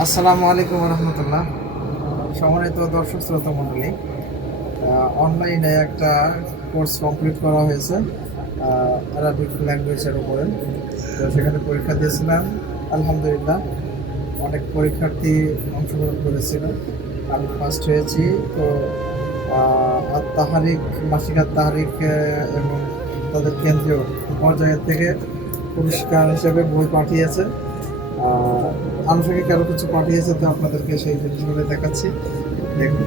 আসসালামু আলাইকুম রহমতুল্লাহ সম্মানিত দর্শক শ্রোতা মণ্ডলী অনলাইনে একটা কোর্স কমপ্লিট করা হয়েছে আরবিক ল্যাঙ্গুয়েজের উপরে। তো সেখানে পরীক্ষা দিয়েছিলাম, আলহামদুলিল্লাহ, অনেক পরীক্ষার্থী অংশগ্রহণ করেছিল। আমি ফার্স্ট হয়েছি, তো তাহারিক, মাসিক আর তাহারিক এবং তাদের কেন্দ্রীয় পর্যায়ের থেকে পুরস্কার হিসেবে বই পাঠিয়েছে। আনুষঙ্গিক কারও কিছু পাঠিয়েছে তো আপনাদেরকে সেই জিনিসগুলো দেখাচ্ছি। দেখুন।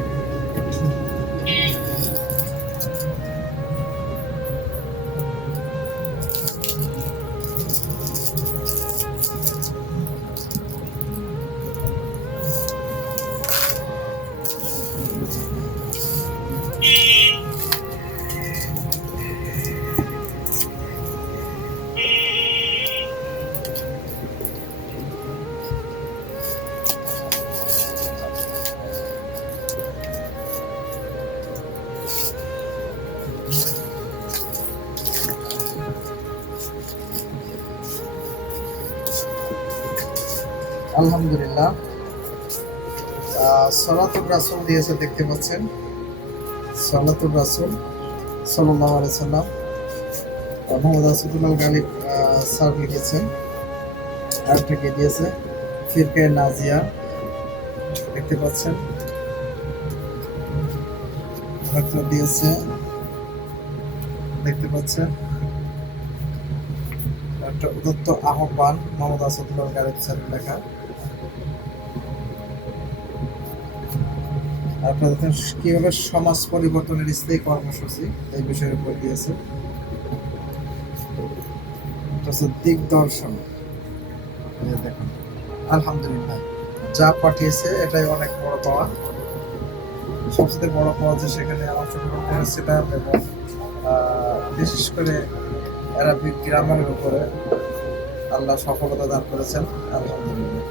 আলহামদুলিল্লাহ। সলাতুর রাসুল দিয়েছে, দেখতে পাচ্ছেন? সলাতুর রাসুল সাল্লাহ সাল্লাম মোহাম্মদ আসাদুল্লাহ গালিব স্যার লিখেছেন আরেকটা কে দিয়েছে, ফিরকে নাজিয়া, দেখতে পাচ্ছেন? দিয়েছে, দেখতে পাচ্ছেন? একটা উদত্ত আহ্বান মোহাম্মদ আসাদুল্লাহ গালিব স্যারের লেখা। আপনাদের কীভাবে সমাজ পরিবর্তনের স্থায়ী কর্মসূচি, এই বিষয়ের উপর দিয়েছে দিগদর্শন। দেখুন, আলহামদুলিল্লাহ, যা পাঠিয়েছে এটাই অনেক বড় পাওয়া। সবচেয়ে বড় পাওয়া যে সেখানে অংশগ্রহণ করেছিলাম এবং বিশেষ করে অ্যারাবিক গ্রামারের উপরে আল্লাহ সফলতা দান করেছেন, আলহামদুলিল্লাহ।